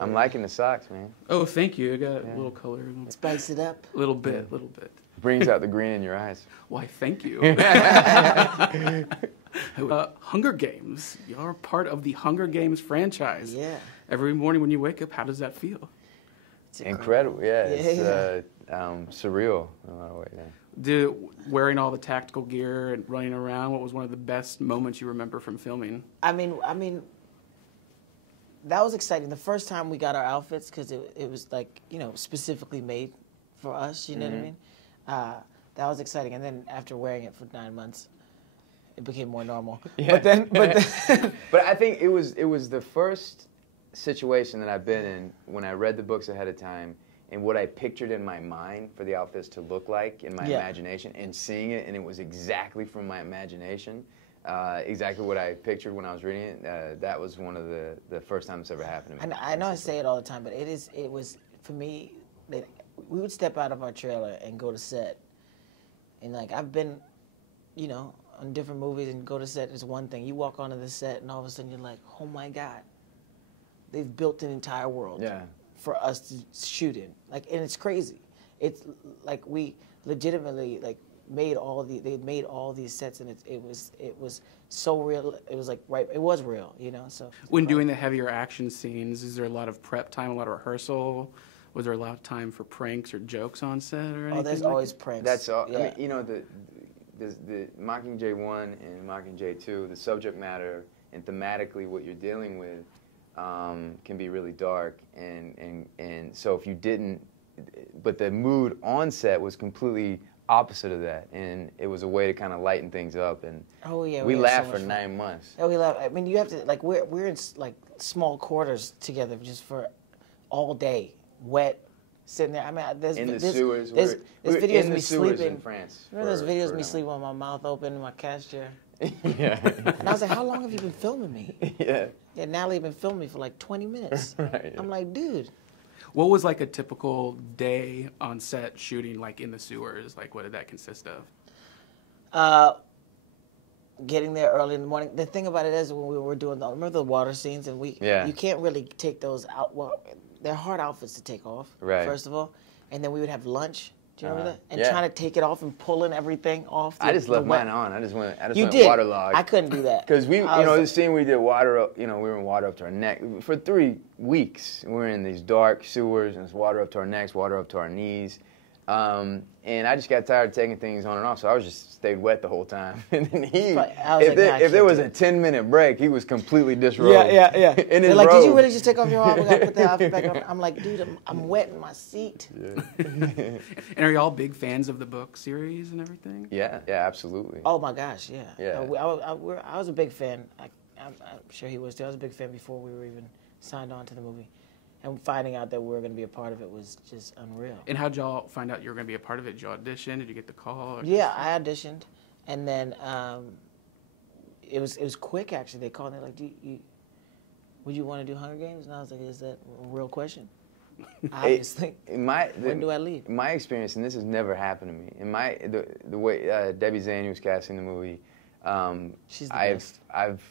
I'm liking the socks, man. Oh, thank you. I got a little color. Spice it up. A little bit, little bit. Brings out the green in your eyes. Why, thank you. Hunger Games. You're part of the Hunger Games franchise. Yeah. Every morning when you wake up, how does that feel? It's Incredible, yeah. It's surreal in a lot of ways. Wearing all the tactical gear and running around, what was one of the best moments you remember from filming? I mean, that was exciting. The first time we got our outfits, because it was like, specifically made for us, you know what I mean? That was exciting. And then after wearing it for 9 months, it became more normal. Yeah. But then but I think it was the first situation that I've been in when I read the books ahead of time and what I pictured in my mind for the outfits to look like in my imagination, and seeing it, and it was exactly from my imagination, exactly what I pictured when I was reading it. That was one of the first time it's ever happened to me. I know I say it all the time, but it was for me. We would step out of our trailer and go to set, and like I've been, on different movies, and go to set is one thing. You walk onto the set, and all of a sudden you're like, oh my God, they've built an entire world for us to shoot in. Like, and it's crazy. It's like we legitimately made all these sets, and it was so real. It was like it was real, So when doing the heavier action scenes, is there a lot of prep time, a lot of rehearsal? Was there a lot of time for pranks or jokes on set or anything? Oh, there's always pranks. That's all. Yeah. I mean, the Mockingjay 1 and Mockingjay 2, the subject matter and thematically what you're dealing with can be really dark, and so if you didn't, but the mood on set was completely opposite of that, and it was a way to kind of lighten things up, and we laughed for 9 months. Oh, we laughed. I mean, you have to we're in small quarters together just for all day. Wet, sitting there. I mean, there's sewers. There's videos of me sleeping in France. Remember those videos of me sleeping with my mouth open in my cast chair? Yeah. And I was like, how long have you been filming me? Yeah. Yeah, Natalie had been filming me for like 20 minutes. Right. I'm like, dude. What was like a typical day on set shooting, like in the sewers? Like, what did that consist of? Getting there early in the morning. The thing about it is, when we were doing remember the water scenes, and you can't really take those out. Well, they're hard outfits to take off, first of all. And then we would have lunch. Do you remember that? And trying to take it off and pulling everything off. I just left mine on. I just went did. waterlogged. I couldn't do that. Because the scene we did water up, we were in water up to our neck. For 3 weeks, we were in these dark sewers, and it's water up to our necks, water up to our knees. And I just got tired of taking things on and off, so I just stayed wet the whole time. And then if there was a 10-minute break, he was completely disrobed. Yeah. In They're his like, robe. did you really just take off your arm? We got to put the outfit back on. I'm like, dude, I'm wet in my seat. Yeah. And are y'all big fans of the book series and everything? Yeah, absolutely. Oh my gosh, yeah. Yeah. I was a big fan. I'm sure he was too. I was a big fan before we were even signed on to the movie. And finding out that we were going to be a part of it was just unreal. And how'd y'all find out you were going to be a part of it? Did you audition? Did you get the call? Yeah, I auditioned, and then it was quick actually. They called and they're like, would you want to do Hunger Games? And I was like, is that a real question? Obviously. When do I leave? My experience, and this has never happened to me. The way Debbie Zane, who was casting the movie, she's the best. I've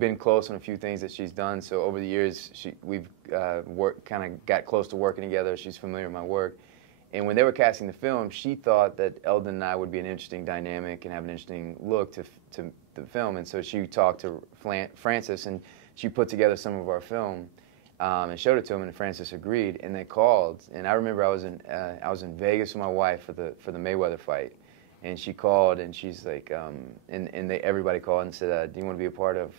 been close on a few things that she's done. So over the years, we've kind of got close to working together. She's familiar with my work. And when they were casting the film, she thought that Eldon and I would be an interesting dynamic and have an interesting look to the film. And so she talked to Francis, and she put together some of our film and showed it to him, and Francis agreed. And they called. And I remember I was in Vegas with my wife for the Mayweather fight. And she called, and she's like, everybody called and said, do you want to be a part of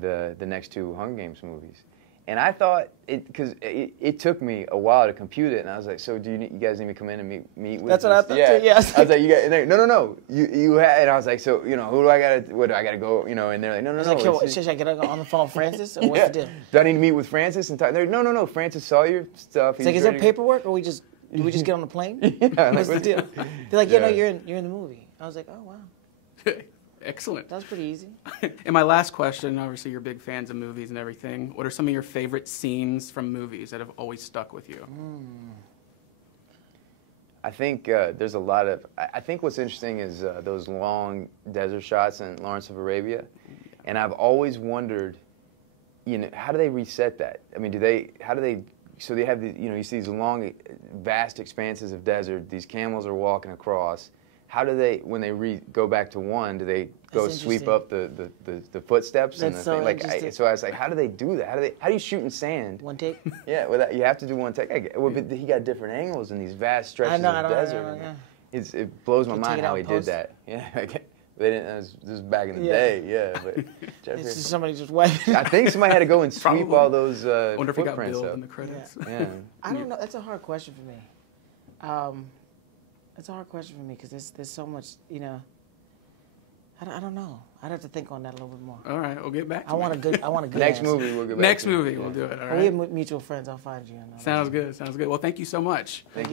the next 2 Hunger Games movies? And I thought, because it took me a while to compute it, and I was like, so do you guys need me to come in and meet with? That's what I thought too. Yes. I was like, you guys, no, you had, and I was like, so who do I gotta go? And they're like, no. Like, should I get on the phone with Francis, or what's the deal? Do I need to meet with Francis and talk? They're like, no, Francis saw your stuff. It's like, is there paperwork, or do we just get on the plane? Yeah, what's the deal? They're like, no, you're in the movie. I was like, oh wow. Excellent. That was pretty easy. And my last question, obviously you're big fans of movies and everything. What are some of your favorite scenes from movies that have always stuck with you? I think there's a lot of, I think what's interesting is those long desert shots in Lawrence of Arabia. And I've always wondered you know, how do they reset that? I mean, how do they, so they have the, you know, you see these long, vast expanses of desert, these camels are walking across. How do they, when they go back to one, do they go sweep up the footsteps? That's and the so thing? Like, interesting. so I was like, how do they do that? How do you shoot in sand? One take? Yeah, well, you have to do one take. Well, but he got different angles in these vast stretches of desert. It blows my mind how he did that. Yeah, they didn't. This was back in the day. Yeah, but it's just somebody just wiping. I think somebody had to go and sweep all those wonder if he got footprints billed up. in the credits. Yeah. I don't know. That's a hard question for me. It's a hard question for me because there's so much, you know. I don't know. I'd have to think on that a little bit more. All right, we'll get back to I want a good Next answer. movie, we'll get back Next to movie, we'll do it. All right. We have mutual friends. I'll find you. Sounds good. Sounds good. Well, thank you so much. Thank you.